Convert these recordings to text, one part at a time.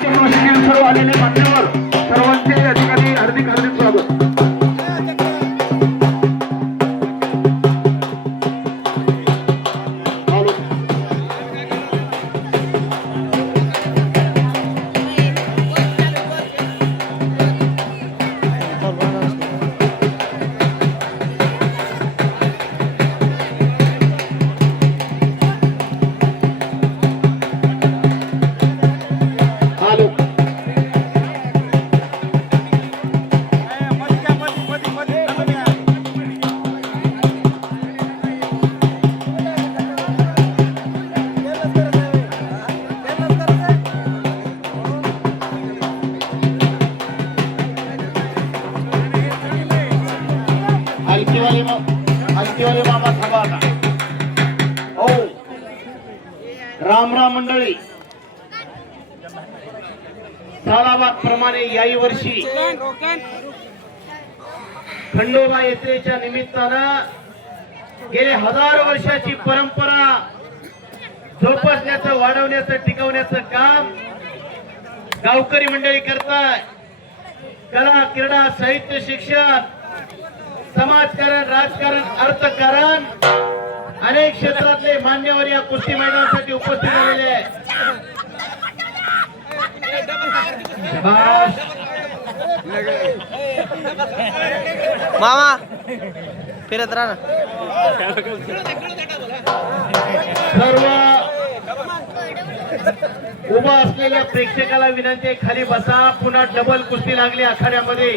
सर्व आलेले मान्यवर सर्वांचे या ठिकाणी हार्दिक हार्दिक स्वागत. हलकीवाले मामा थांबा आता. हो राम राम मंडळी. सालाबाद प्रमाणे याही वर्षी खंडोबा यात्रेच्या निमित्तानं गेले हजारो वर्षाची परंपरा जोपासण्याचं, वाढवण्याचं, टिकवण्याचं काम गावकरी मंडळी करताय. कला, क्रीडा, साहित्य, शिक्षण, समाजकारण, राजकारण, अर्थकारण अनेक क्षेत्रातले मान्यवर या कुस्ती मैदानासाठी उपस्थित झालेले आहेत. मामा फिरत राहा. सर्व उभा असलेल्या प्रेक्षकाला विनंती, खाली बसा. पुन्हा डबल कुस्ती लागली आखाड्यामध्ये.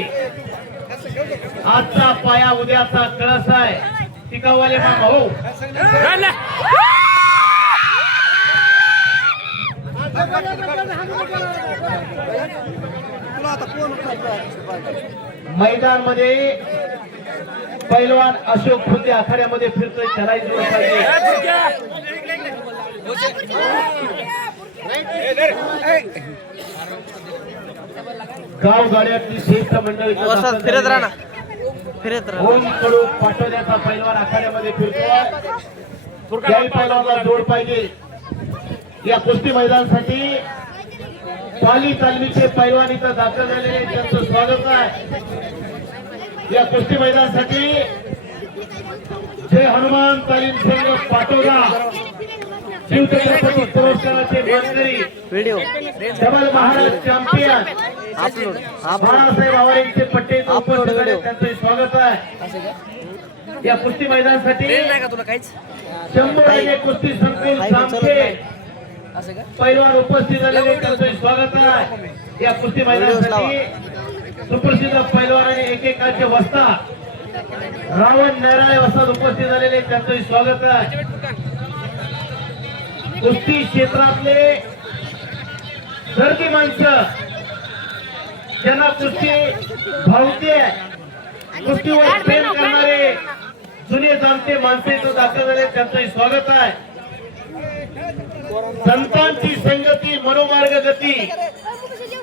आजचा पाया उद्याचा कळस आहे. टिकाववाले मामा हो. मैदान मध्ये पैलवान अशोक खुंदे आखाड्यामध्ये फिरतोय. त्यालाही जोर पाहिजे. गाव गाड्यातली श्रेष्ठ मंडळी फिरत राहा, फिरत राहा. होम कडू पाठवण्याचा पैलवान आखाड्यामध्ये फिरतो. त्याही पैलवानला जोड पाहिजे. या कुस्ती मैदानासाठी पाली तालमीचे पैलवान इथं दाखल झालेले, त्यांचं स्वागत आहे. या कुस्ती मैदानासाठी जय हनुमान तालीम संघ पाटोदा शिवछत्रपती पुरस्काराचे मानकरी, video double Maharashtra champion Balasaheb आवारेंचे पट्टे उपस्थित झाले, त्यांचे स्वागत आहे. या कुस्ती मैदानासाठी 100 कुस्ती संकुल जामखेड पैलवान उपस्थित झालेले, त्यांचे स्वागत आहे. या कुस्ती मैदानासाठी सुप्रसिद्ध पैलवान आणि एकेकाचे वस्ता रावण नैराळे वस्ताद उपस्थित झालेले, त्यांचे स्वागत आहे. कुस्ती क्षेत्रातले सर्दी माणसं ज्यांना कुस्ती भावते, कुस्तीवर प्रेम करणारे जुने जाणते माणसे इथं दाखल झाले, त्यांचं स्वागत आहे. संतांची संगती, मनोमार्ग गती,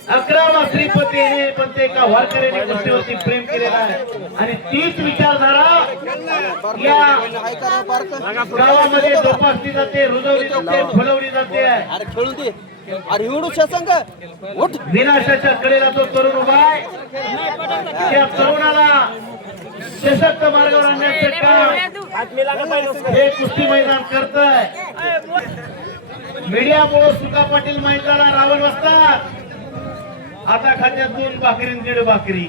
11वा श्रीपती हे पण ते एका वारकऱ्याने कुस्तीवरती प्रेम केलेला आहे. आणि तीच विचारधारा या गावामध्ये जोपासली जाते, रुजवली जाते, फुलवली जाते. विनाशाच्या कडेला जो तरुण उभा आहे, त्या तरुणाला सशक्त मार्गावर आणण्याचे काम हे कुस्ती मैदान करत आहे. मीडियामुळे सुका पाटील मैदानाला रावण असतात. आता खात्यात 2 भाकरी आणि 1.5 भाकरी.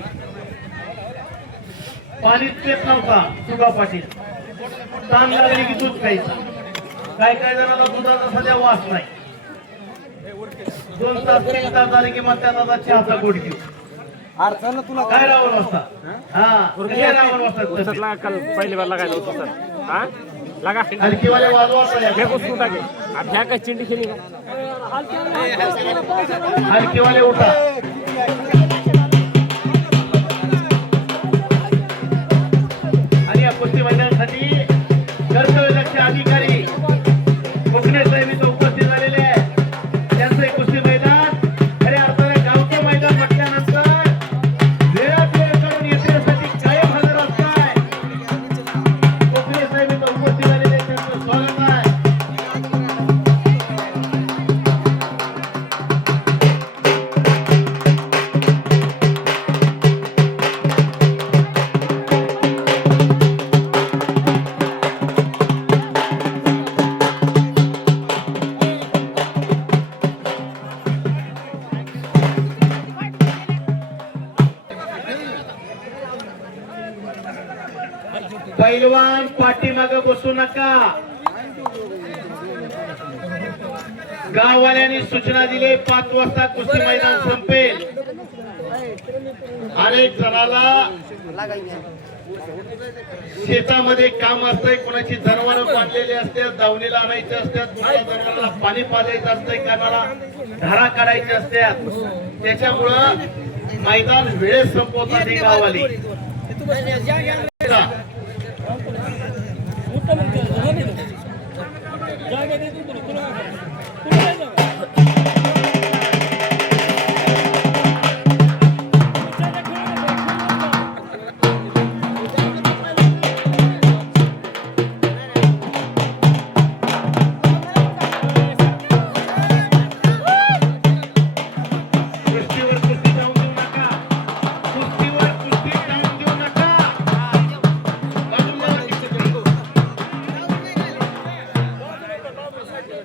पाणीच पेत नव्हता सुका पाटील. ताण लागली की दूध खायचं. काय काय जणांना दुधाचा सध्या वास नाही. 2 तास 3 तास झाले की मग त्याचा चहाचा गोड घेऊ. तुला काय रावण असता. हा रावण असतात. काल पहिली बार लगायला होतो सर. हा लगा हलकीवाले वाजवा. ह्या काय चिंडी खेळली का? हलकीवाले उठा. आणि या कुस्ती मैदानासाठी कर्तव्यदक्ष अधिकारी कोकणे साहेब इथं उपस्थित झालेले आहे. त्यांचं एक कुस्ती मैदान खऱ्या अर्थाने गावचं मैदान म्हटल्यानंतर वेळात वेळ काढून येण्यासाठी कायम हजर असताय. कोकणे साहेब इथं उपस्थित झालेले, त्यांचं स्वागत आहे. पैलवान पाठीमागे बसू नका. गाववाल्यांनी सूचना दिली 5 वाजता कुस्ती मैदान संपेल. अनेक जणाला शेतामध्ये काम असतंय, कोणाची जनावरं बांधलेली असतात, दावणीला आणायचे असतात, कोणाला जनावराला पाणी पाजायचं असतंय, कोणाला धारा काढायच्या असतात. त्याच्यामुळं मैदान वेळेस संपवतात ही गाववाली.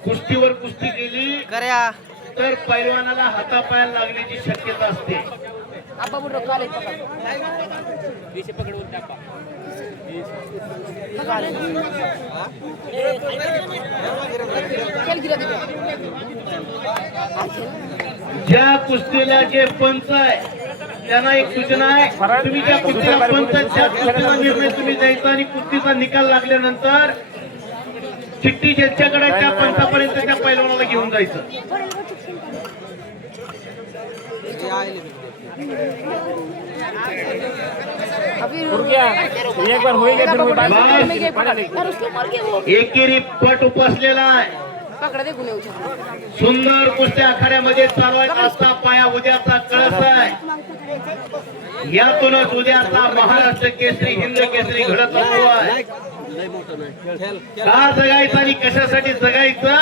कुस्तीवर कुस्ती केली कर्या तर पैलवानाला हातापायाला लागण्याची शक्यता असते. ज्या कुस्तीला जे पंच आहे त्यांना एक सूचना आहे, तुम्ही ज्या कुस्तीला पंच आहे त्या कुस्तीचा निर्णय तुम्ही द्यायचा आणि कुस्तीचा निकाल लागल्यानंतर चिठ्ठी ज्यांच्याकडे त्या पंचापर्यंत त्या पैलवानाला घेऊन जायचं. एकेरी पट उपसलेला आहे. सुंदर कुस्त्या आखाड्यामध्ये चालू आहेत. आजचा पाया उद्याचा कळस आहे. यातूनच उद्याचा महाराष्ट्र केसरी हिंद केसरी घडत असतो आहे. का जगायचं आणि कशासाठी जगायचं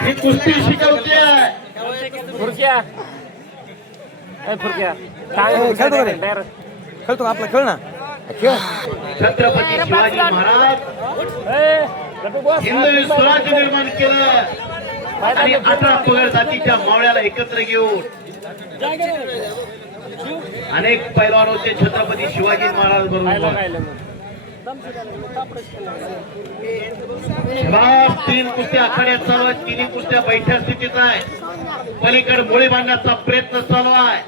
ही कुस्ती शिकवते. खेळतो आपला खेळ ना. छत्रपती शिवाजी महाराज हिंदवी स्वराज्य निर्माण केलं आणि 18 पगड जातीच्या मावळ्याला एकत्र घेऊन अनेक पैलवान होते छत्रपती शिवाजी महाराज बरोबर. 3 कुस्त्या आखाड्यात चालू आहेत. 3 कुस्त्या बैठ्या स्थितीत आहे. पलीकडे मोळी बांधण्याचा प्रयत्न चालू आहे.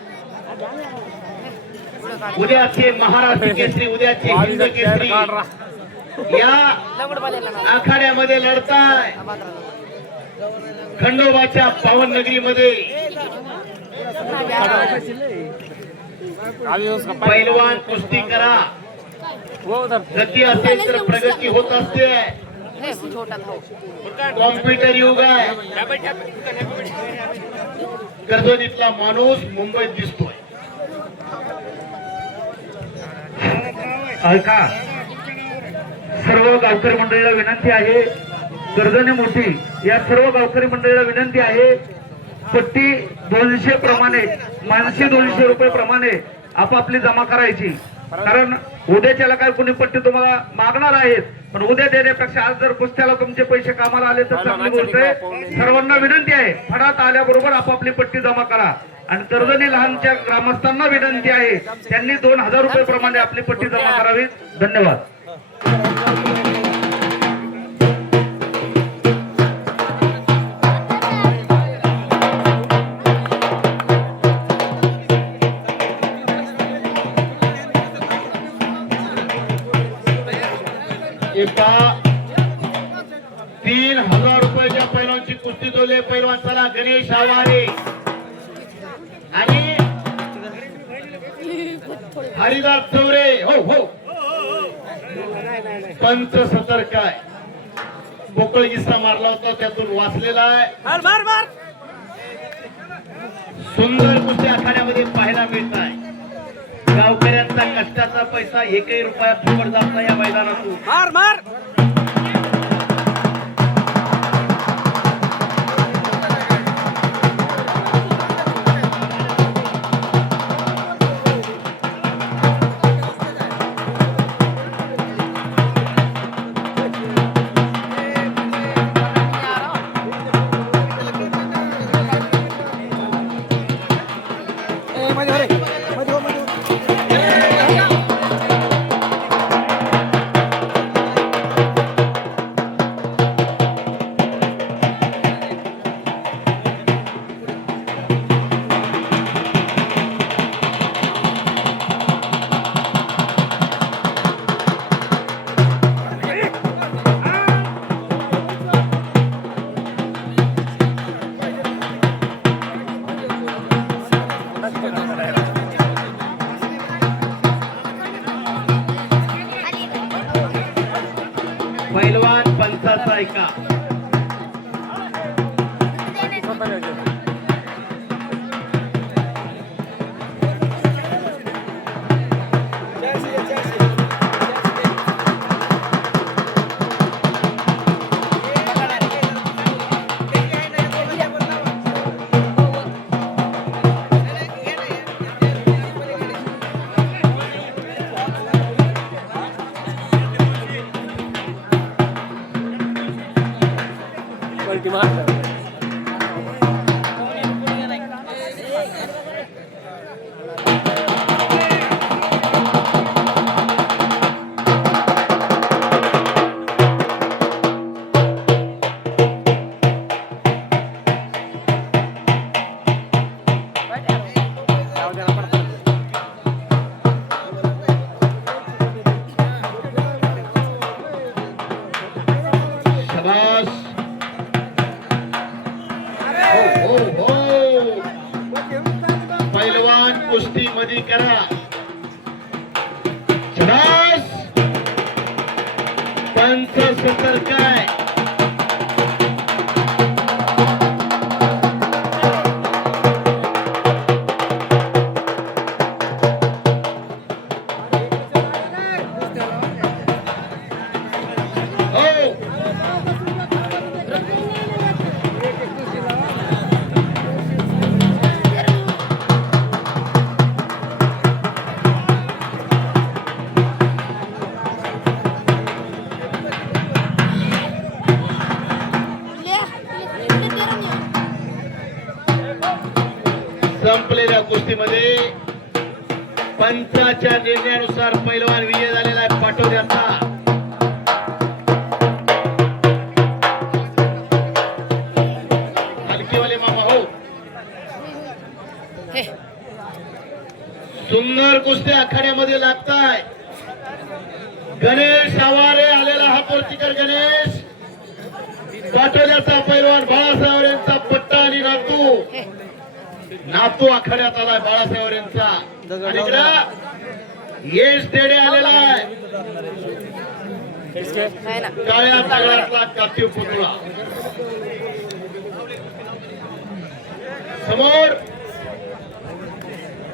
उद्याचे महाराष्ट्र केसरी उद्याचे हिंद केसरी या आखाड्यामध्ये लढताय. खंडोबाच्या पावन नगरीमध्ये पैलवान कुस्ती करा. गती असेल तर प्रगती होत असते. कॉम्प्युटर युग आहे. कर्जनीतला माणूस मुंबईत दिसतोय. ऐका, सर्व गावकरी मंडळीला विनंती आहे, गर्जने मोठी या सर्व गावकरी मंडळीला विनंती आहे, पट्टी 200 प्रमाणे मानसी 200 रुपये प्रमाणे आपापली जमा करायची. कारण उद्याच्याला काय कोणी पट्टी तुम्हाला मागणार आहेत, पण उद्या देण्यापेक्षा आज जर कुस्त्याला तुमचे पैसे कामाला आले तर चांगली गोष्ट आहे. सर्वांना विनंती आहे, फडात आल्याबरोबर आपापली पट्टी जमा करा. आणि कर्जनी लहानच्या ग्रामस्थांना विनंती आहे, त्यांनी 2000 रुपये प्रमाणे आपली पट्टी जमा करावी. धन्यवाद. एका 3000 रुपयाच्या पैलवानची कुस्ती तोले पैलवान. चला गणेश आवारे आणि हरिदास चौरे. हो हो, पंच सतर्क आहे. बोकळ किस्सा मारला होता त्यातून वाचलेला आहे. सुंदर कुस्ती आखाड्यामध्ये पाहायला मिळत आहे. गावकऱ्यांचा कष्टाचा पैसा एकही रुपया फुकट जात नाही या मैदानातून. ऐका. पलटी मार. शाबास. हो हो हो. पैलवान कुस्ती मध्ये करा. शाबास. पंच सतर्क आहे. हो. संपलेल्या कुस्तीमध्ये पंचाच्या निर्णयानुसार पैलवान विजय झालेला आहे पाटोद्याचा. हलकीवाले मामा हो. सुंदर कुस्ती आखाड्यामध्ये लागताय. गणेश आवारे आलेला हा पोर्चीकर गणेश. पाटोद्याचा पैलवान बाळासाहेब यांचा पट्टा आणि नातू आखाड्यात आलाय बाळासाहेब यांचा. आणि इकडं यश देडे आलेला आहे. काळ्या तगड्यातला कातीव पुतळा. समोर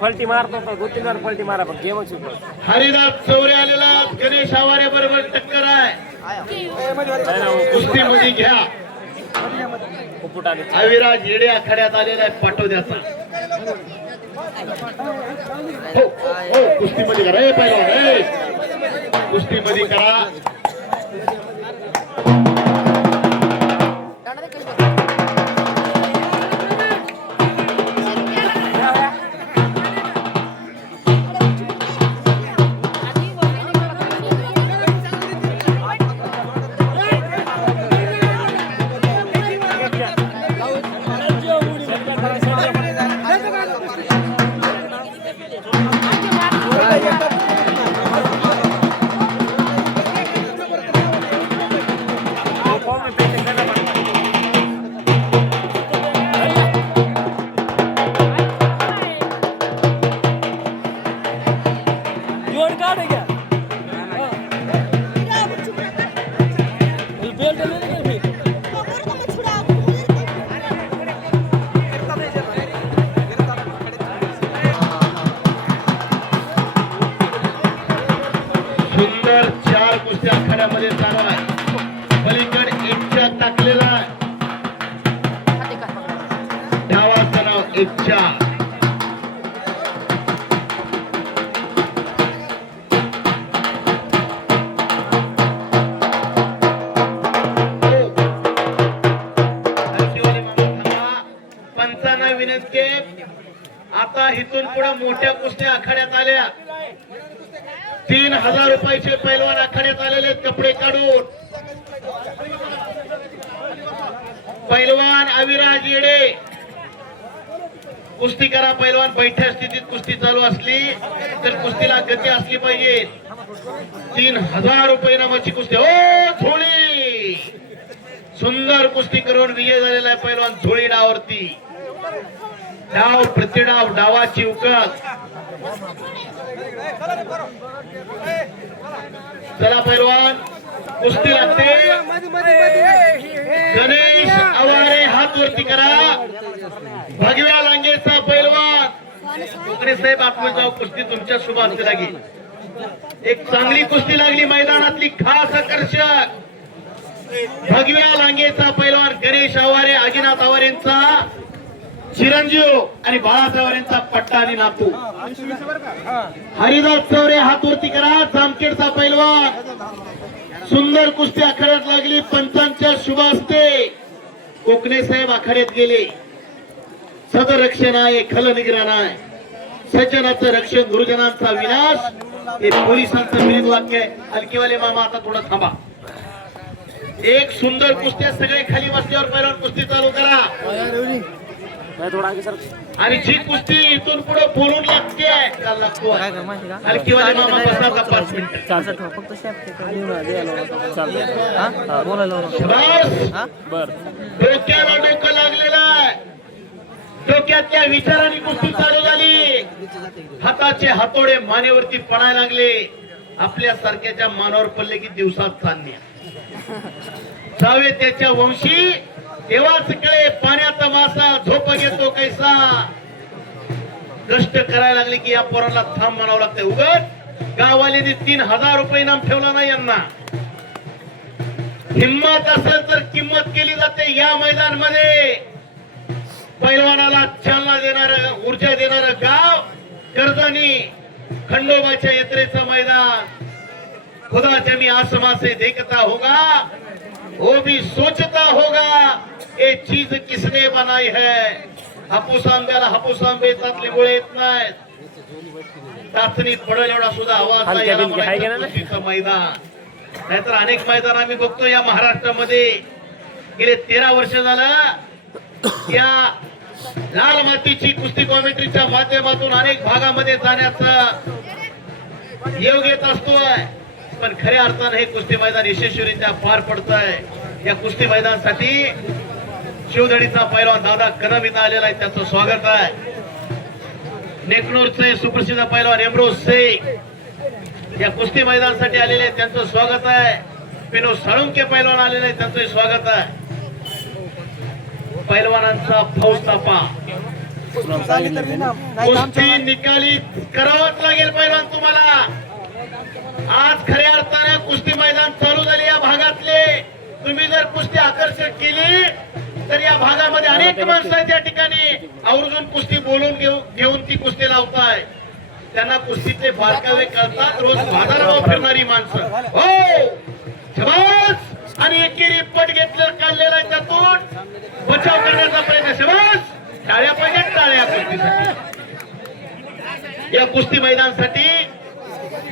पलटी मारतो तो 2-3 बार पलटी मारा पण गेमच सुरू. हरिदास चौरे आलेला. गणेश आवारे बरोबर टक्कर आहे. कुस्ती मध्ये घ्या. फुफुट आले. अविराज येडे आखाड्यात आलेला आहे पाटोद्याचा. हो हो कुस्ती मध्ये करा. हे पहिला कुस्ती मध्ये करा. सुंदर 4 कुस्त्या आखाड्यामध्ये चालू आहे. पलीकडे एकच्या टाकलेला आहे. डावाचं नाव एकच्या. पंचांना विनंती. आता इथून पुढे मोठ्या कुस्त्या आखाड्यात आल्या. 3000 रुपयाचे पैलवान आखाड्यात आलेले कपडे काढून. पैलवान अविराज येडे कुस्ती करा. पैलवान बैठ्या स्थितीत कुस्ती चालू असली तर कुस्तीला गती असली पाहिजे. 3000 रुपये नामाची कुस्ती. ओ झोळी. सुंदर कुस्ती करून विजय झालेला आहे पैलवान झोळी डावरती. डाव प्रतिडाव डावाची उकल. चला पैलवान कुस्ती लागते. गणेश आवारे हात वरती करा. भगव्या लांगेचा पैलवान कोकणे साहेब आपण जाऊ. कुस्ती तुमच्या शुभ हस्ते लागेल. एक चांगली कुस्ती लागली मैदानातली. खास आकर्षक भगव्या लांगेचा पैलवान गणेश आवारे आगिनाथ आवारेंचा चिरंजीव आणि बाळासाहेब आवारेंचा पट्टा आणि नातू. हरिदास चौरे हात वरती करा. जामखेडचा पैलवान सुंदर कुस्ती आखाड्यात लागली. पंचांच्या शुभ हस्ते कोकणे साहेब आखाड्यात गेले. सदरक्षण आहे खल निग्रहण आहे. सज्जनाचं रक्षण गुरुजनांचा विनाश हे पोलिसांचं विरुद्ध वाक्य आहे. हलकीवाले मामा आता थोडं थांबा. एक सुंदर कुस्ती सगळे खाली बसल्यावर पहिला कुस्ती चालू करा. थोडा आगे सर. आणि जी कुस्ती इथून पुढे बोलून लागते हलकीवाले मामा बसा का 5 मिनिटं. फक्त बर डोक्याला डोकं लागलेलं आहे. डोक्यातल्या विचारांनी कुस्ती चालू झाली. हाताचे हातोडे मानेवरती पडायला लागले. आपल्या सारख्याच्या मानावर पडले की दिवसात चालणे जावे त्याच्या वंशी. तेव्हाच कळे पाण्याचा मासा झोप घेतो कैसा. कष्ट करायला लागले की या पोराला थांब म्हणावं लागतं. उगाच गाववाल्यांनी 3000 रुपये इनाम ठेवला नाही यांना. हिम्मत असेल तर किंमत केली जाते. या मैदान मध्ये पैलवानाला चालना देणार ऊर्जा देणार गाव कर्जनी. खंडोबाच्या यात्रेचं मैदान. खुदा जमी आसमां से देखता होगा वो भी सोचता होगा ये चीज किसने बनाई है. हापूस आंब्याला हापूस आंबे त्यातले गोळे येत नाहीत. चाचणी पडेल एवढा सुद्धा आवाज नाही याला म्हणायचं कुस्तीचं मैदान. नाहीतर अनेक मैदान आम्ही बघतो या महाराष्ट्रामध्ये. गेले 13 वर्ष झालं या लाल मातीची कुस्ती कॉमेंट्रीच्या माध्यमातून अनेक भागामध्ये जाण्याचा योग येत असतोय. पण खऱ्या अर्थानं हे कुस्ती मैदान यशस्वीरित्या पार पडत आहे. या कुस्ती मैदानासाठी शिवधडीचा पैलवान दादा कदम इथं आलेला आहे. त्याचं स्वागत आहे. नेकनूरचे सुप्रसिद्ध पैलवान एमरोज शेख या कुस्ती मैदानासाठी आलेले आहेत. त्यांचं स्वागत आहे. विनोद साळुंके पैलवान आलेले आहेत. त्यांचं स्वागत आहे. पैलवानांचा फौज तापा कुस्ती निकाली करावंच लागेल पैलवान तुम्हाला. आज खऱ्या अर्थाने कुस्ती मैदान चालू झाले या भागातले. तुम्ही जर कुस्ती आकर्षक केली तर या भागामध्ये अनेक माणसं आहेत. या ठिकाणी आवर्जून कुस्ती बोलून घेऊन ती कुस्ती लावताय. त्यांना कुस्तीचे बारकावे कळतात. रोज बाजारावर फिरणारी माणसं. हो शबास. आणि एकेरी पट घेतलं काढलेला त्यातून बचाव करण्याचा प्रयत्न. शबास. टाळ्या पाहिजे टाळ्या कुस्तीसाठी. या कुस्ती मैदानासाठी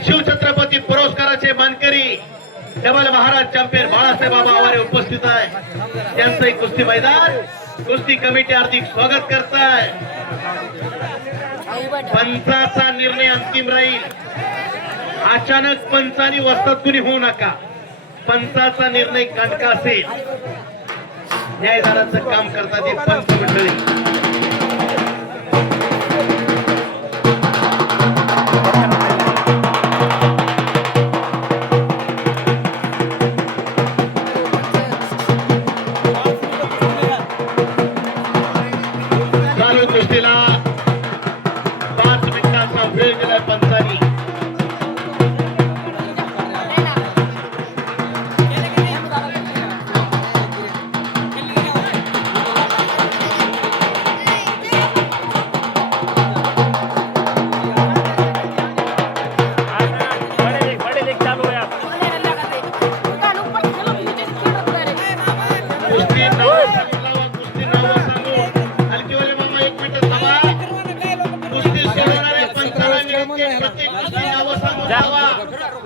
शिवछत्रपती पुरस्काराचे मानकरी डबल महाराज चॅम्पियन बाळासाहेब आवारे उपस्थित आहे. त्यांचं एक कुस्ती मैदान कुस्ती कमिटी हार्दिक स्वागत करत आहे. पंचाचा निर्णय अंतिम राहील. अचानक पंचानी वस्तात कुणी होऊ नका. पंचाचा निर्णय काटका असेल. न्यायदाराचं काम करतात हे पंच मंडळी. कुस्तीला 5 मिनिटाचा वेळ दिलाय पंचानी.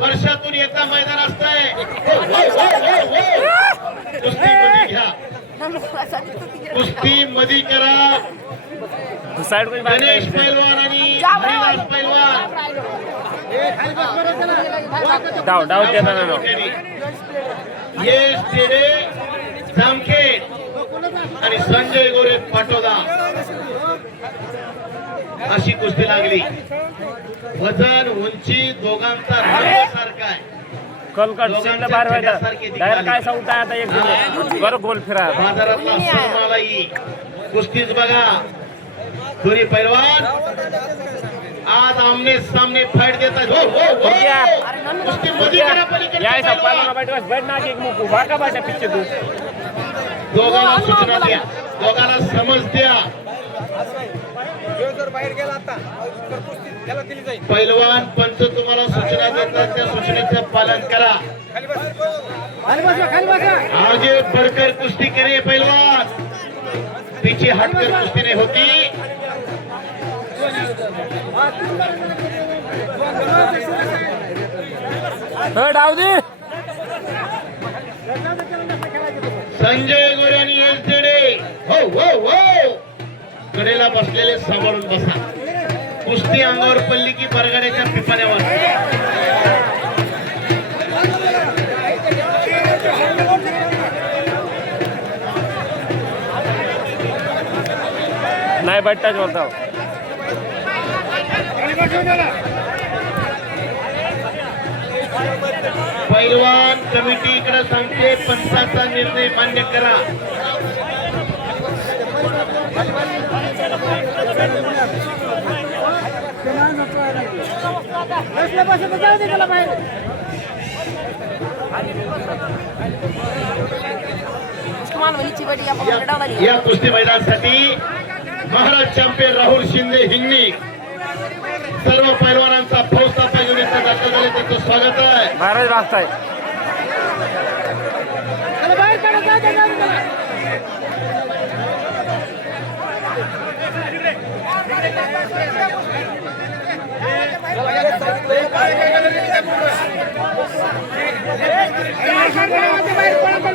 वर्षातून एकदा मैदान असतंय. कुस्ती मध्ये घ्या. कुस्ती मध्ये करा. गणेश पैलवान आणि हरिदास पैलवान डाव यश तेरे जामखेड आणि संजय गोरे पाटोदा अशी कुस्ती लागली. वजन उंची दोघांचा सारखा आहे. कलकट शिंदे बाहेर व्हायचा डायरेक्ट काय सांगताय आता एक बरं गोल फिरा बाजारातला सर्वमालाही कुस्तीच बघा. दोन्ही पैलवान आज आमने सामने फाईट देतात. हो हो हो कुस्ती मध्ये करा पलीकडे यायचा पैलवान. पाला बैठवास बैठ ना एक मुकू वाका बाटा पिच्चे तू दोघांना सूचना द्या, दोघांना समज द्या. पैलवान पंच तुम्हाला सूचना देतात, त्या सूचनेचं पालन करा. आगे बढ़कर कुस्ती करे पैलवान, पीछे हटकर कुस्ती नहीं होती. डाव दे संजय गोरे आणि एलचेडे. हो हो हो कडेला बसलेले सांभाळून बसा. कुस्ती अंगावर पडली की बरगाड्याच्या पिपाण्यावर. नाही बैठताच बोलता पैलवान कमिटी इकडे सांगते, पंचाचा निर्णय मान्य करा. या कुस्ती मैदानासाठी महाराज चॅम्पियन राहुल शिंदे हिंगणी सर्व पैलवानांचा फौज ताफा घेऊन इथं दाखल झाले, त्यांचं स्वागत आहे. महाराज राखताय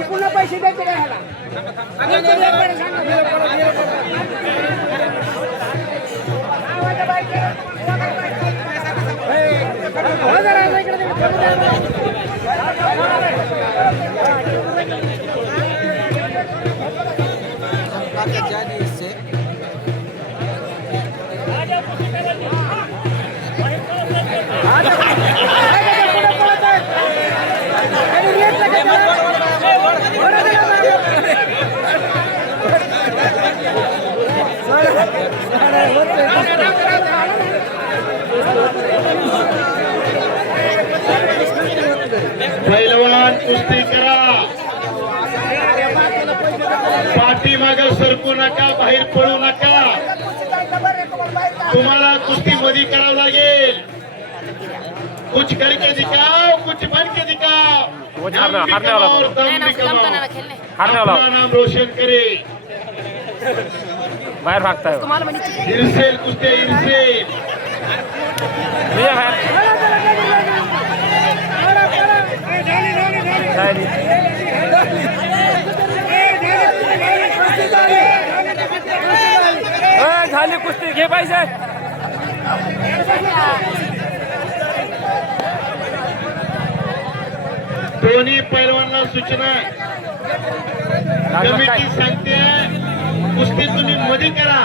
पुन्हा पैसे द्यायचे काय ह्याला पैलवान कुस्ती करा. पाठीमागे सरकू नका, बाहेर पडू नका. तुम्हाला कुस्ती मध्ये करावं लागेल. कुछ करके दिखाओ, कुछ बन के दिखाओ. नाम भी कमाओ और दम भी कमाओ. अपना नाम रोशन करे. बाहेर भागताय इरसेल कुस्ती इरसेल. झाली कुस्ती घे पाहिजे. दोन्ही पैलवानांना सूचना आहे. कमिटी सांगते कुस्ती तुम्ही मध्ये करा.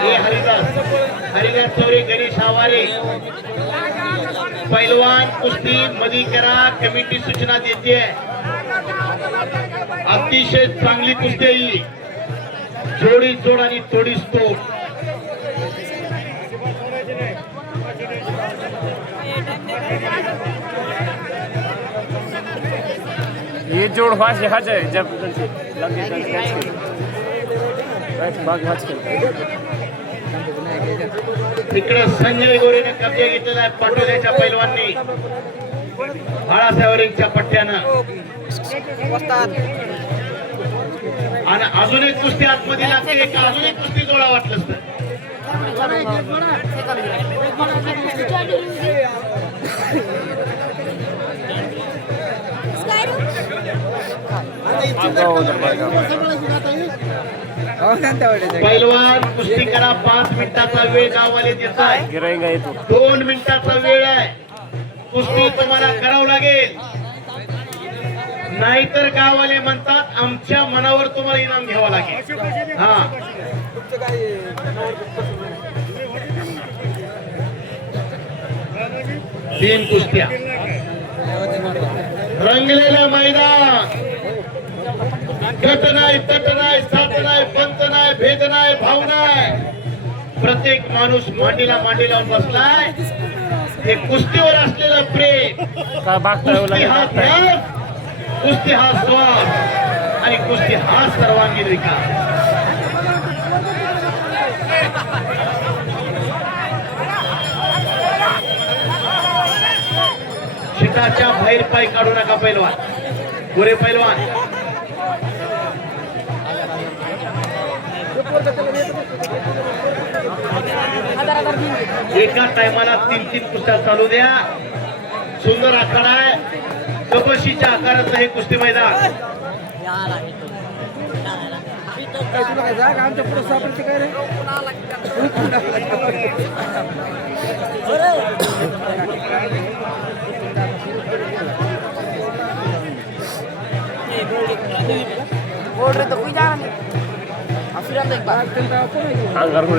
हे हरिदास चौरे, गणेश आवारे. पैलवान कुस्ती मध्ये करा, कमिटी सूचना देते. अतिशय चांगली कुस्ती आहे ही. जोडी जोड आणि तोडीस तोड. ये जोड़ फास यहाँ जाए जब तिकडे संजय गोरेने कब्जा घेतलेला आहे पाटोद्याच्या पैलवाननी बाळासाहेबांच्या पट्ट्यानं. आणि अजून एक कुस्ती आतमध्ये लागते. एक अजून एक कुस्ती जोडा वाटलंच तर. पैलवान कुस्ती करा. 5 मिनिटाचा वेळ गाववाले देत आहे. 2 मिनिटाचा वेळ आहे. कुस्ती तुम्हाला करावं लागेल, नाहीतर गाववाले म्हणतात आमच्या मनावर तुम्हाला इनाम घ्यावं लागेल. हा तीन कुस्त्या रंगलेलं मैदान. गट नाही, तट नाही, साथ नाही, पंत नाही, भेद नाही, भाव नाही. प्रत्येक माणूस मांडीला मांडी लावून बसलाय. हे कुस्तीवर असलेलं प्रेम, का कुस्ती हा त्याग, कुस्ती हा स्वाद आणि कुस्ती हा सर्वांगीण विकास. शिटाच्या बाहेर पाय काढू नका पैलवान, पुरे पैलवान. एका टायमाला 3-3 कुस्त्या चालू द्या. सुंदर आखाडा आहे. कबशीच्या आकाराचं हे कुस्ती मैदान. काय तुला काय जागा आमच्या पुढे सापडते काय रे?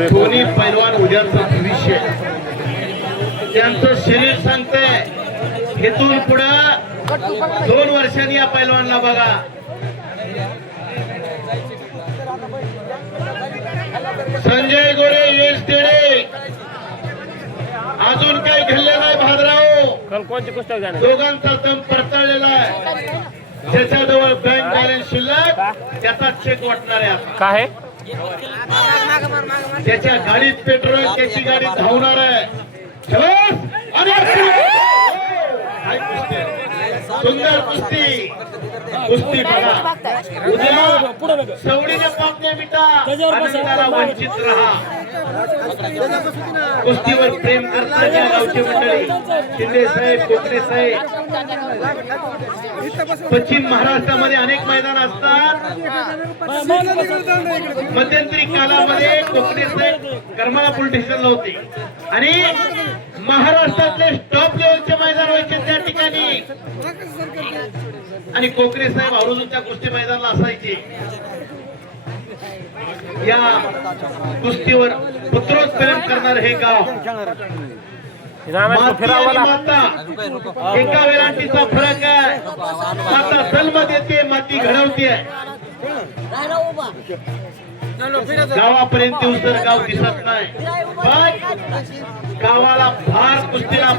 दोन्ही पैलवान उद्याचं भविष्य त्यांचं शरीर सांगतंय. इथून पुढं 2 वर्षांनी या पैलवानला बघा. संजय गोरे, यश तेडे अजून काही घडले नाही. भादराव कल कोणती पुस्तक जाणार दोघांचा दम पडताळलेला आहे. ज्याच्याजवळ बँक बॅलन्स शिल्लक त्याचा चेक वाटणार आहे. काय त्याच्या गाडीत पेट्रोल, त्याची गाडी धावणार आहे. आणि काय कुस्ती आहे. सुंदर कुस्ती. कुस्ती बघा. उद्या सवडीने पापण्या मिटा, आनंदाला वंचित राहा. कुस्तीवर प्रेम करतात या गावची मंडळी. शिंदे साहेब, कोकणे साहेब. पश्चिम महाराष्ट्रामध्ये अनेक मैदान असतात. मध्यंतरी कालामध्ये कोकणे साहेब करमाळा पोलीस स्टेशनला होते आणि महाराष्ट्रातले टॉप लेवलचे मैदान व्हायचे त्या ठिकाणी. आणि कोकणे साहेब आवर्जून त्या कुस्ती मैदानाला असायचे. या कुस्तीवर पुत्रोत प्रेम करणार हे गाव. माती आणि माता एका वेळांटीचा फरक आहे. माता जन्म देते, माती घडवते. गावापर्यंत येऊन तर गाव दिसत नाही, पण गावाला फार कुस्तीला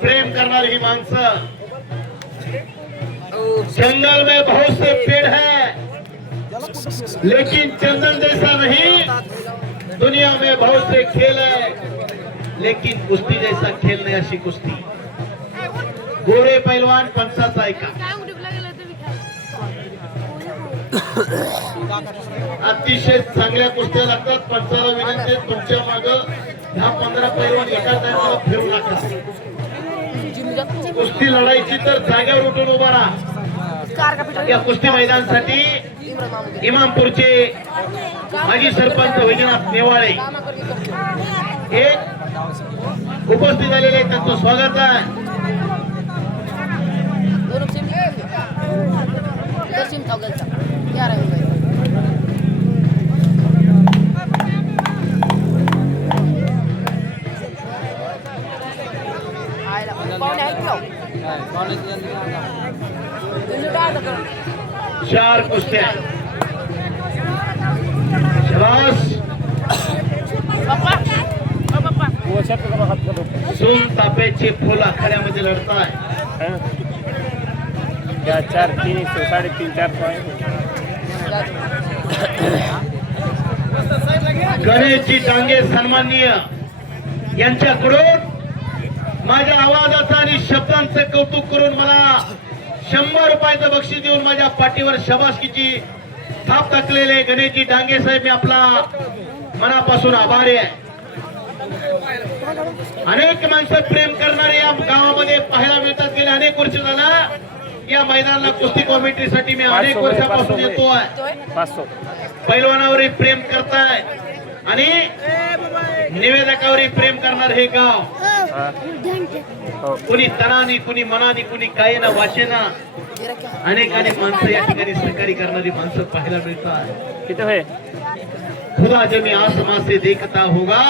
प्रेम करणारी ही माणसं. जंगल में बहुत से पेड़ है लेकिन चंदन जैसा नहीं. दुनिया में बहुत से खेल है लेकिन कुस्ती जैसा खेल नहीं. अशी कुस्ती. गोरे पैलवान पंचाचा ऐका. अतिशय चांगल्या कुस्त्या लागतात. पंचाला विनंती आहे, तुमच्या माग 10-15 पैलवान एका टायमाला फिरू नका. कुस्ती लढायची तर जागेवर उठून उभा राहा. या कुस्ती मैदानासाठी इमामपूरचे माजी सरपंच वैजनाथ नेवाळे एक उपस्थित झालेले, त्यांचं स्वागत आहे. चार कुस्त्या. शबास. सोन तापेचे फुल आखाड्यामध्ये लढताय. 4-3 3.5-4 गणेशजी डांगे सन्माननीय यांच्याकडून माझ्या आवाजाचं आणि शब्दांचं कौतुक करून मला 100 रुपयाचं बक्षीस देऊन माझ्या पाठीवर शाबासकीची थाप टाकलेले गणेशजी डांगे साहेब, मी आपला मनापासून आभारी आहे. अनेक माणसं प्रेम करणारे या गावामध्ये पाहायला मिळतात. गेले अनेक वर्ष झाला या मैदानाला कुस्ती कॉमेंट्रीसाठी मी अनेक वर्षापासून येतोय. पैलवानावरही प्रेम करताय आणि निवेदकावरही प्रेम करणार हे गाव. कुणी तनानी, कुणी मनानी, कुणी कायेना वाचेना अनेक माणसं या ठिकाणी सहकारी करणारी माणसं पाहायला मिळतात. किती होय खुदा जमी आसमां से देखता होगा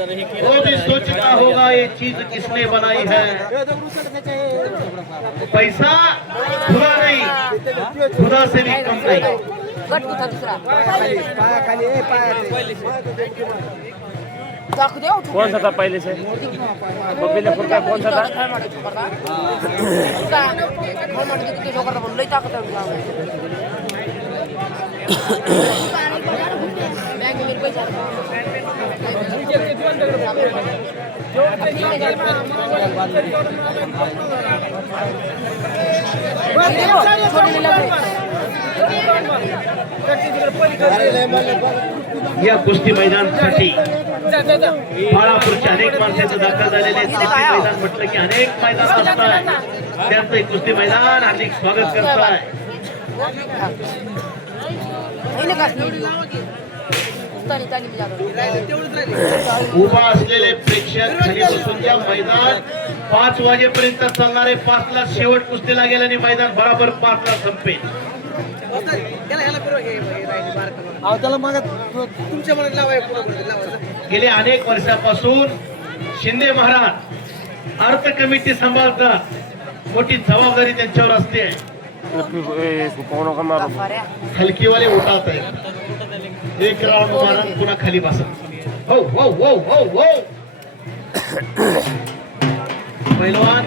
वो भी सोचता होगा ये चीज किसने बनाई है। पैसा खुदा नहीं, खुदा से भी कम नहीं। पायाखाली कौन सा था पहले से बबीले फुरका कौन सा था या कुस्ती मैदानासाठी बाळापूरच्या अनेक माणसाचं दाखल झालेले आहेत. कुस्ती मैदान म्हटलं की अनेक मैदान असतात, त्यांचं एक कुस्ती मैदान हार्दिक स्वागत करत आहे. उभा असलेले प्रेक्षक खाली बसून द्या. मैदान 5 वाजेपर्यंत चालणारे, 5 ला शेवट कुस्तीला गेल्याने मैदान बराबर 5 ला संपेल. त्याला मग तुमच्या मनात लावा. गेले अनेक वर्षापासून शिंदे महाराज अर्थ कमिटी सांभाळतात, मोठी जबाबदारी त्यांच्यावर असते. हलकीवाले उठात आहे, एक राऊंड मारा पुन्हा खाली बसा. हो हो हो हो हो पहिलवान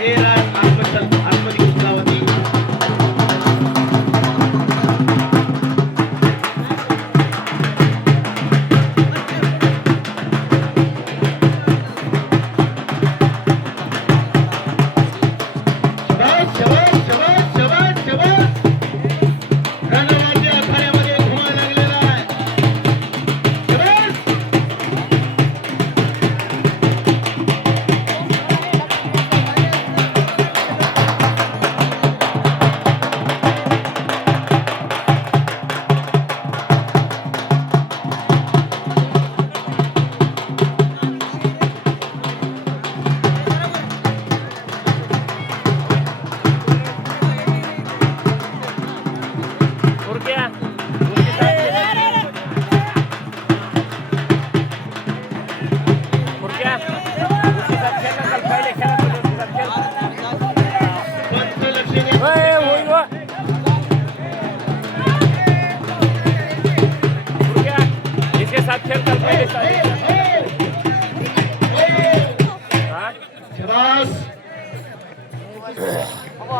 हे राज आत्मधी उचलावती.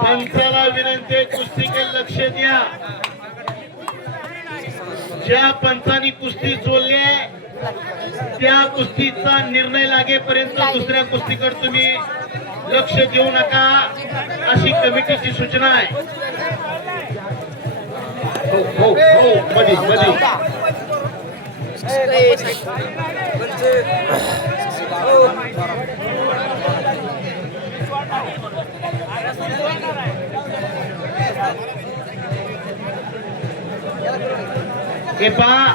पंचाला विनंती, कुस्तीकडे लक्ष द्या. ज्या पंचांनी कुस्ती चोरली त्या कुस्तीचा निर्णय लागेपर्यंत दुसऱ्या कुस्तीकडे तुम्ही लक्ष देऊ नका, अशी कमिटीची सूचना आहे. हो हो हो मध्ये मध्ये हे पहा,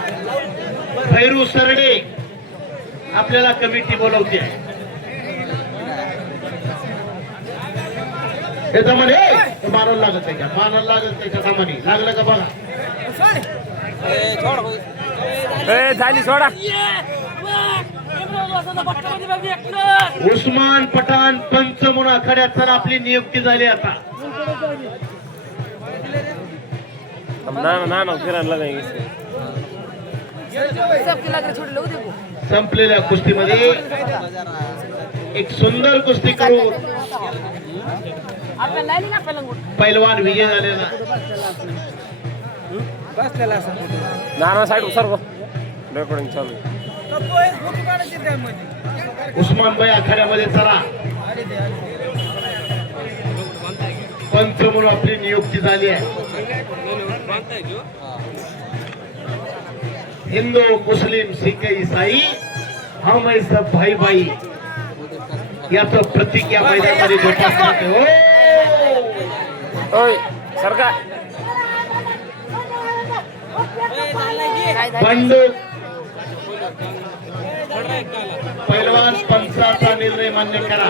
भैरू सरडे आपल्याला कमिटी बोलवते. त्याच्यामध्ये मानायला लागत आहे का, मानायला लागत त्याच्या सामानी लागलं का बघा. झाली सोडा. उस्मान पठाण पंच म्हणून आखाड्यात तर आपली नियुक्ती झाली. आता ना फिरायला संपलेल्या कुस्तीमध्ये एक सुंदर कुस्ती करू पैलवान विजय झालेला. नाना साईड सर्व रेकॉर्डिंग चालू. उस्मानबाई आखाड्यामध्ये चला, पंच म्हणून आपली नियुक्ती झाली आहे. हिंदू मुस्लिम सिख ईसाई हम है सब भाई भाई, याचं प्रतीक या मैदानामध्ये जोपासण्यात आहे. ओय सरका बंडू पैलवान पंचाचा निर्णय मान्य करा.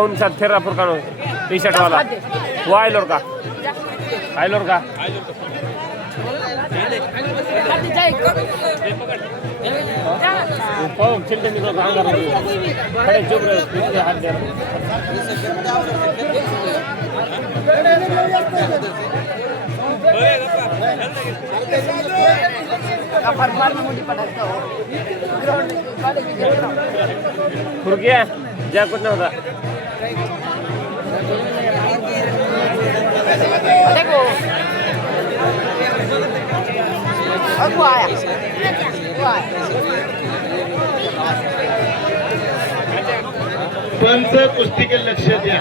un satera por cano t-shirt वाला वो आइलोर का वो चिल्टे निकल कहाँ कर रहे हो खड़े चुप रहे हो हाथ दे गया जा कुछ नहीं होता देखो अब वो आया पंच कुस्तीकडे लक्ष द्या.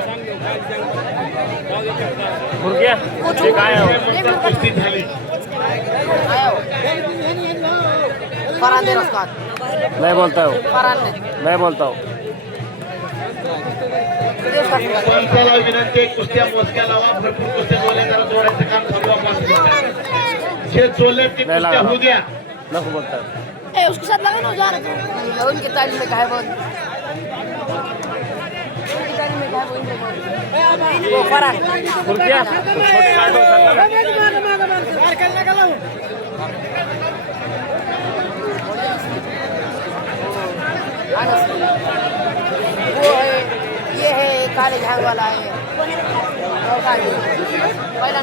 गया ये काय पंच कुस्ती झाली. फरहान दे उसका नहीं बोलता हूँ फरहान ने मैं बोलता हूँ पंचाला विनंती आहे, कुस्त्या मोजक्या लावा. भरपूर कुस्त्या जोडल्या, जरा जोडायचं काम चालू आहे. 5 मिनिटं. जे जोडले ते कुस्त्या होऊ द्या. नको बोलता ए उसके साथ लगा ना जा रहा था उनके तालीम में कहा बोल उनकी तालीम में कहा बोल वो फरहान गया छोटे काटो वो है ये है काले झाग वाला है पहिला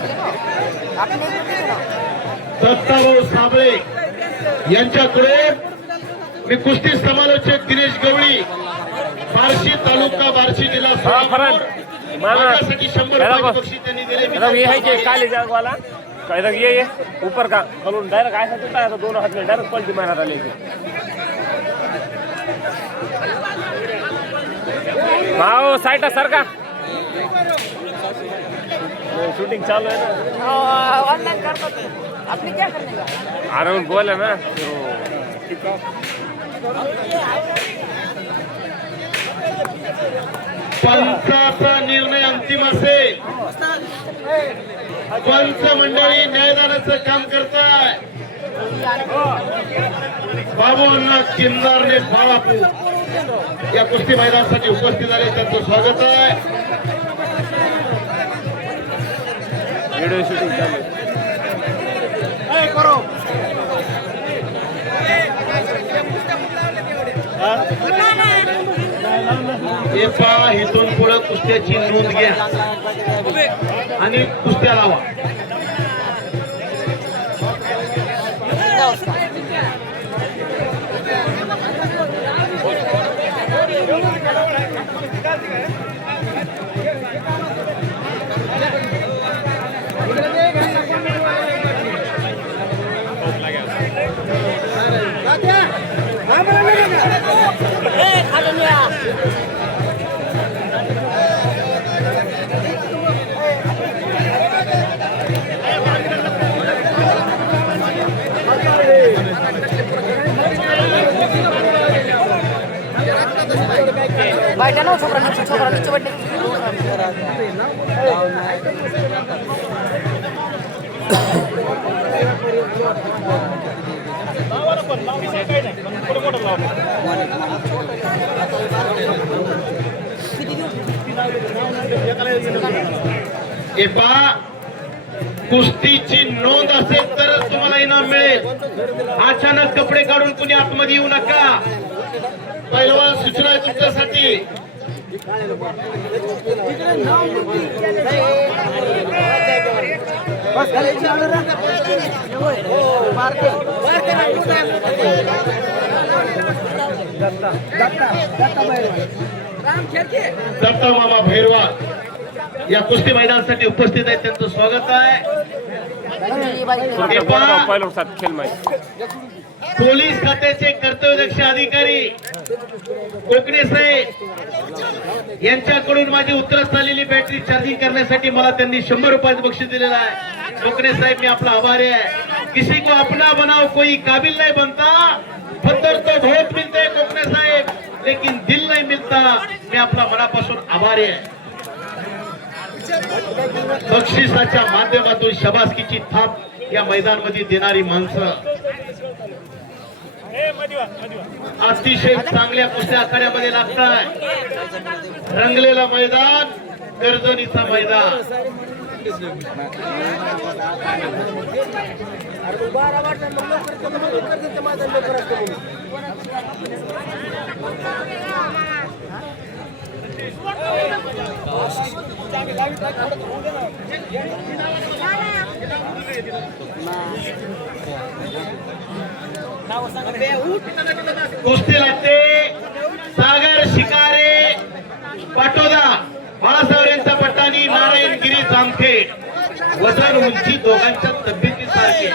आपने दत्ताभाऊ साबळे यांच्याकडे मी कुस्ती समालोचक दिनेश गवळी, बार्शी तालुका, बार्शी जिल्हा हाँ फरहान माना माझ्यासाठी 100 रुपये बक्षीस त्यांनी दिले. मी ये है कि काले जाग वाला इधर ये ऊपर का कलून डायरेक्ट ऐसा चलता है तो दोनों हाथ में डायरेक्ट पलटी मारा था लेके हाँ साइड सर का शूटिंग चालू है ना ऑनलाइन कर सकते अपने क्या करने का अरे बोले ना पंचाचा निर्णय अंतिम असेल. पंच मंडळी न्यायदानाचं काम करताय. बाबू अण्णा किंदारने बाळापू या कुस्ती मैदानासाठी उपस्थित झाले, त्यांचं स्वागत आहे. वीडियो शूटिंग चालू है हे पहा, इथून पुढे कुस्त्याची नोंद घ्या आणि कुस्त्या लावा. बैठा ना छोकरा नीचे बैठने हे पहा, कुस्तीची नोंद असेल तरच तुम्हाला इनाम मिळेल. अचानक कपडे काढून कुणी आतमध्ये येऊ नका. पहिलवान सूचना आहे तुमच्यासाठी. दत्ता मामा भैरवा या कुस्ती मैदानासाठी उपस्थित आहेत, त्यांचं स्वागत आहे. पहिलो साथ खेल मैच पोलीस खात्याचे कर्तव्यदक्ष अधिकारी कोकणे साहेब यांच्याकडून माझी उतरत झालेली बॅटरी चार्जिंग करण्यासाठी मला त्यांनी 100 रुपयाचं बक्षीस दिलेलं आहे. कोकणे साहेब मी आपला आभारी आहे. किसी को अपना बनाओ कोई काबिल नहीं बनता, पत्थर तो बहुत मिलते हैं कोकणे साहेब, लेकिन दिल नहीं मिलता. मी आपला मनापासून आभारी आहे. बक्षिसाच्या माध्यमातून शबासकीची थाप या मैदानामध्ये देणारी माणसं, अतिशय चांगल्या कुस्त्या आखाड्यामध्ये लागतात. रंगलेलं मैदान, गर्जनीचं मैदान. कुस्ती लागते. सागर शिकारे पाटोदा, बाळासाहेब यांचा पट्टानी नारायणगिरी जामखेड. वजन उंची दोघांच्या तब्येती सारखे.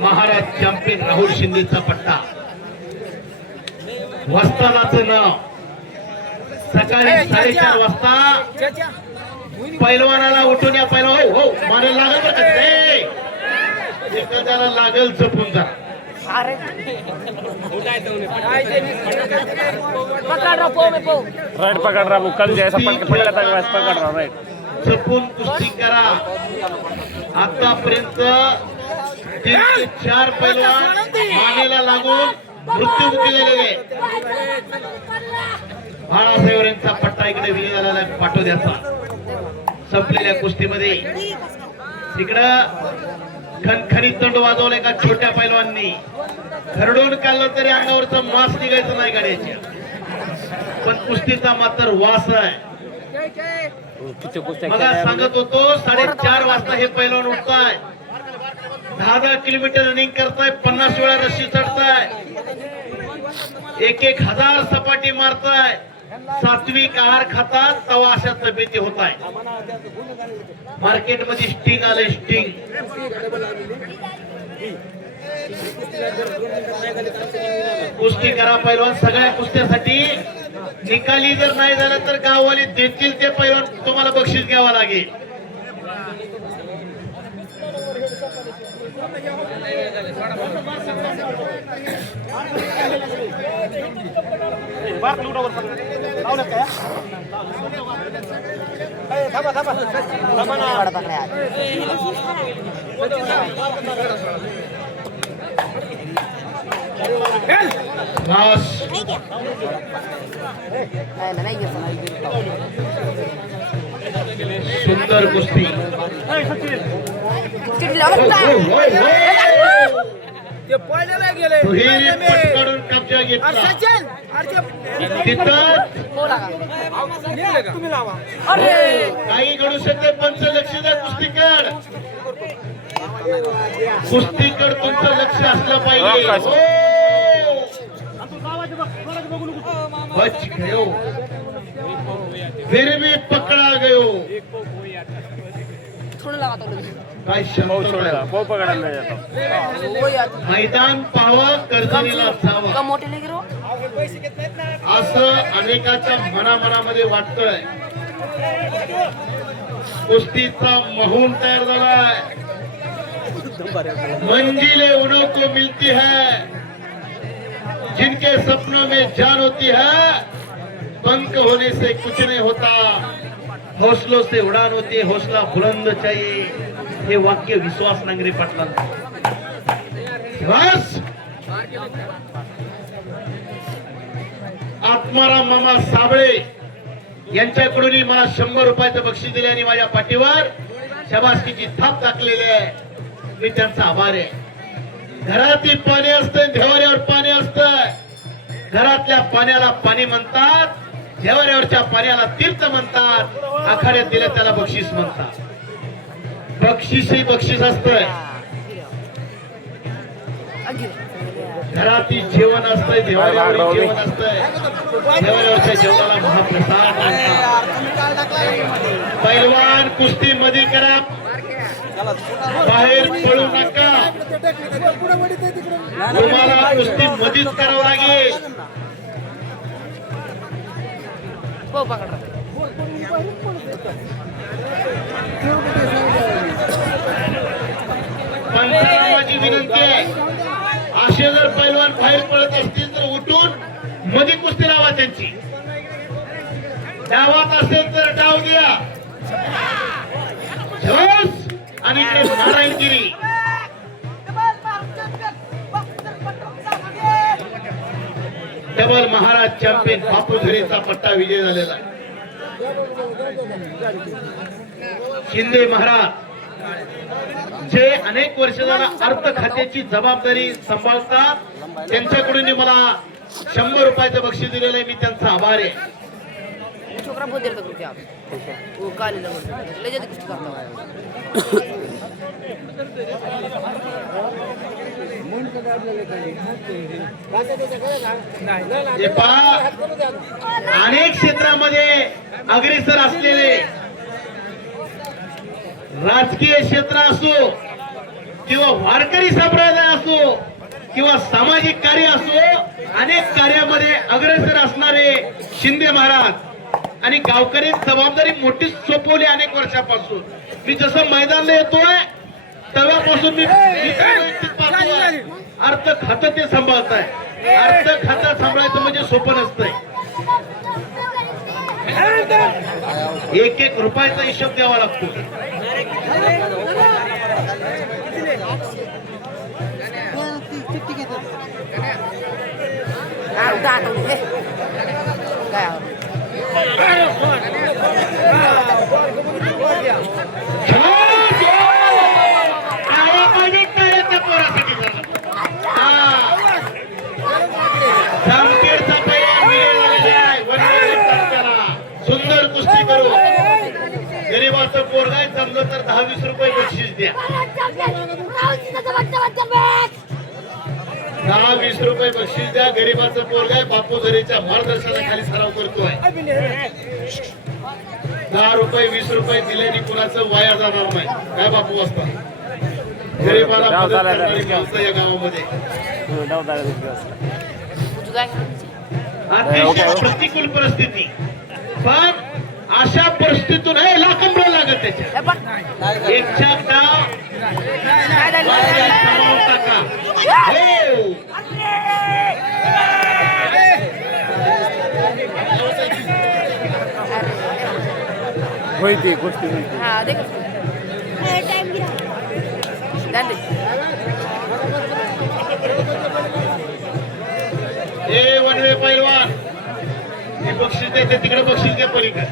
महाराज चॅम्पियन राहुल शिंदेचा पट्टा. वस्तादाचं नाव. सकाळी 4:30 वाजता पैलवानाला उठून या. पैलवान हो मारायला लागल का? एखाद्याला लागल जपून जा. राइट पकड़ रहा वो कल जैसा पकड़ा था वैसा पकड़ रहा राइट. जपून कुस्ती करा. आतापर्यंत 3 ते 4 पैलवान मानेला लागून मृत्युमुखी झालेले. बाळासाहेब यांचा पट्टा इकडे विली झालेला पाटोद्याचा. संपलेल्या कुस्तीमध्ये इकडं खणखणीत दंड वाजवले का छोट्या पैलवांनी. खरडून काढलं तरी अंगावरचं मांस निघायचं नाही गाड्याच्या. पण कुस्तीचा मात्र वास आहे. मला सांगत होतो 4:30 वाजता हे पैलवान उठताय. 10 किलोमीटर रनिंग करताय. 50 वेळा रस्सी चढताय. 1,000 सपाटी मारताय. सात्विक आहार खातात तवा अशा तब्येती होत आहे. मार्केटमध्ये स्टिंग आले. स्टिंग कुस्ती करा पैलवान. सगळ्या कुस्त्यासाठी निकाली जर नाही झालं तर गाववाले देतील ते पैलवान तुम्हाला बक्षीस घ्यावं लागेल. सुंदर कुस्ती. दुहेरी पटकावून कब्जा घेतला. काही घडू शकते. पंच लक्ष द्या. कुस्तीकड कुस्तीकड तुमचं लक्ष असलं पाहिजे. बच गयो. फिर भी पकड़ा गयो. काय वो पकड़ा नहीं जाता. मैदान पाहावं, कर्जनीला जावं असं अनेकाच्या मनामध्ये वाटतंय. कुस्तीचा महून तयार झालाय. मंजिलें उन्हों को मिलती है जिनके सपनों में जान होती है. पंख होने से कुछ नहीं होता, हौसलों से उड़ान होती है. हौसला बुलंद चाहिए. हे वाक्य विश्वास नांगरे पाटलांचं. बस आत्माराम मामा साबळे यांच्याकडून मला 100 रुपयाचं बक्षीस दिले आणि माझ्या पाठीवर शाबासकीची थाप टाकलेली आहे. मी त्यांचा आभार आहे. घरातील पाणी असतं, देवाऱ्यावर पाणी असतं. घरातल्या पाण्याला पाणी म्हणतात, देवाऱ्यावरच्या पाण्याला तीर्थ म्हणतात. आखाड्यात दिलं त्याला बक्षीस म्हणतात. बक्षीसही बक्षीस असतंय. घरातील जेवण असतंय, देवाऱ्यावर जेवण असतंय. देवाऱ्यावरच्या जेवणाला महाप्रसाद म्हणतात. पैलवान कुस्ती मध्ये करा, बाहेर पडू नका. तुम्हाला कुस्ती मध्येच करावं लागेल. पंचांना माझी विनंती आहे, असे जर पैलवान बाहेर पडत असतील तर उठून मध्ये कुस्ती लावा त्यांची. डावात असेल तर डाव द्या. झोस आणि इकडे नारायणगिरी. डबल महाराज चॅम्पियन बापू झरेचा पट्टा विजय झालेला आहे. शिंदे महाराज जे अनेक वर्ष झाला अर्थ खात्याची जबाबदारी सांभाळतात त्यांच्याकडून मला 100 रुपयाचं बक्षीस दिलेलं आहे. मी त्यांचा आभार आहे. छोकरा बहुत देर तक रुके आप वो काले लंगड़ ले जाते कुछ करता हे पहा, अनेक क्षेत्रामध्ये अग्रेसर असलेले राजकीय क्षेत्र असो किंवा वारकरी संप्रदाय असो किंवा सामाजिक कार्य असो, अनेक कार्यामध्ये अग्रेसर असणारे शिंदे महाराज आणि गावकरी जबाबदारी मोठी सोपवली अनेक वर्षापासून. मी जसं मैदानाला येतोय तेव्हापासून मी पाहतोय अर्थ खातं ते सांभाळताय. अर्थ खातं सांभाळायचं म्हणजे सोपं नसतंय. एक एक रुपयाचा हिशोब द्यावा लागतो. सुंदर कुस्ती करू. गरीबाचं पोरगाय जमलं तर 10-20 रुपये बक्षीस द्या. 10-20 रुपये बक्षीस द्या. गरीबाचं पोरगाय बापू झरेच्या मार्गदर्शनाखाली सराव करतोय. 10 रुपये 20 रुपये दिल्याने कुणाचं वाया जाणार नाही. काय बापू असता गरीबाला मदत करणारी माणसं या गावामध्ये. अतिशय प्रतिकूल परिस्थिती, पण अशा परिस्थितीतून लाखंबळ लागत त्याच्या एकच्या डाव टाका. होती गोष्टी हाँ देखो टाइम गिरा डाल दे. ए वनवे पैलवान हे बक्षीस देते तिकडे बक्षीस घ्या पलीकडे.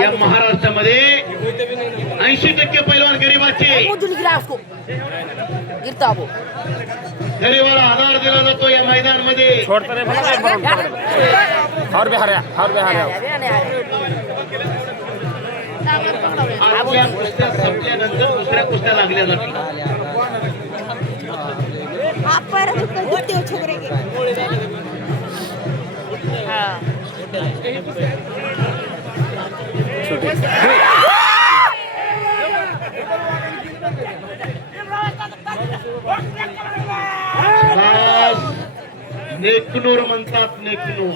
या महाराष्ट्रामध्ये 80% पैलवान गरीबाचे. वो जो गिरा उसको गिरता वो गरीबाला आधार दिला जातो या मैदानामध्ये. छोड़ता नहीं हार भी हार्या आपल्या कुस्त्या संपल्यानंतर दुसऱ्या कुस्त्या लागल्या जातील. आप पर दुखते हो छोकरे के हाँ नेकनूर म्हणतात. नेकनूर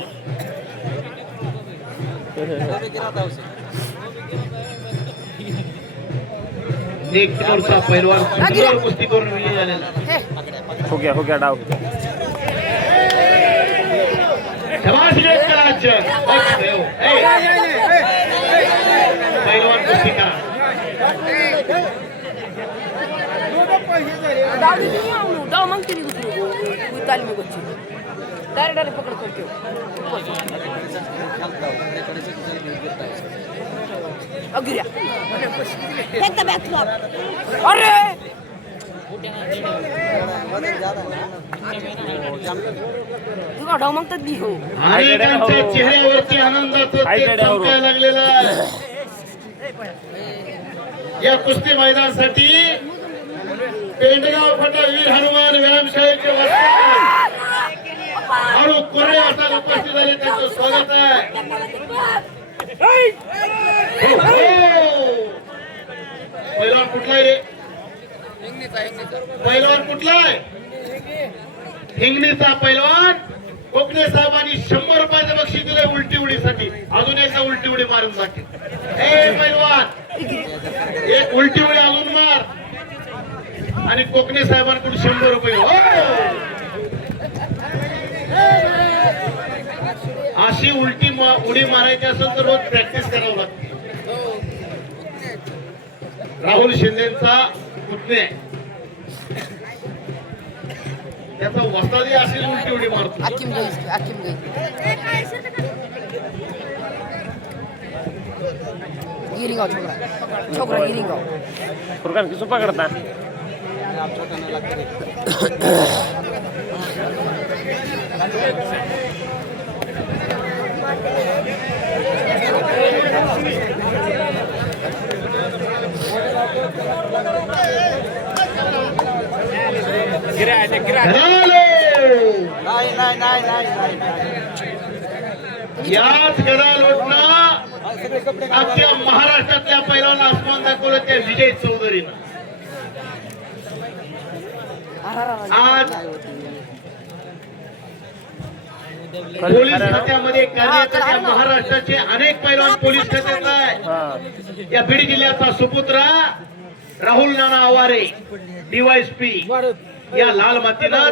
नेकनूरचा पैलवान सुंदर कुस्ती करून विजयी झालेला. हो गया डाव. शाबाश नेकराज. पैलवान कुस्ती करा. दाव मांगते नहीं दूसरे को कोई ताली में बच्चे डायरेक्ट पकड़ करके अब गिरा फेंक बैक फ्लॉप अरे तुला डाव मागतात बी हो. अनेकांच्या चेहऱ्यावरती आनंदाचं तेज चमकायला लागलेलं आहे. या कुस्ती मैदानासाठी पेंडगाव फटा वीर हनुमान व्यायामशाळेचे हळू कोरे आता उपस्थित झाले. त्यांचं स्वागत आहे. पैलवान कुठला आहे रे? पैलवान कुठला आहे? हिंगणीचा पैलवान. कोकणे साहेबांनी 100 रुपयाचं बक्षीस दिलंय उलटी उडीसाठी. अजून एकदा उलटी उडी मारून टाकेल. पैलवान एक उलटी उडी अजून मार. आणि कोकणे साहेबांकडून 100 रुपये. हो! अशी उलटी उडी मारायची असेल तर रोज प्रॅक्टिस करावं लागते. राहुल शिंदेचा पुतणे त्याचा वस्तादी अशी उलटी उडी मारतो. अक्कीम गई गिरिगाव छोकरा गिरिगाव फुरकान किसो पकडता याच गदा लोटना अख्ख्या महाराष्ट्रातल्या पैलवान आसमान दाखवलं त्या विजय चौधरीनं. आज पोलीस खात्यामध्ये कार्यरत असलेल्या महाराष्ट्राचे अनेक पैलवान पोलीस खात्यात आहे. या बीड जिल्ह्याचा सुपुत्र राहुल नाना आवारे DYSP या लाल मातीनं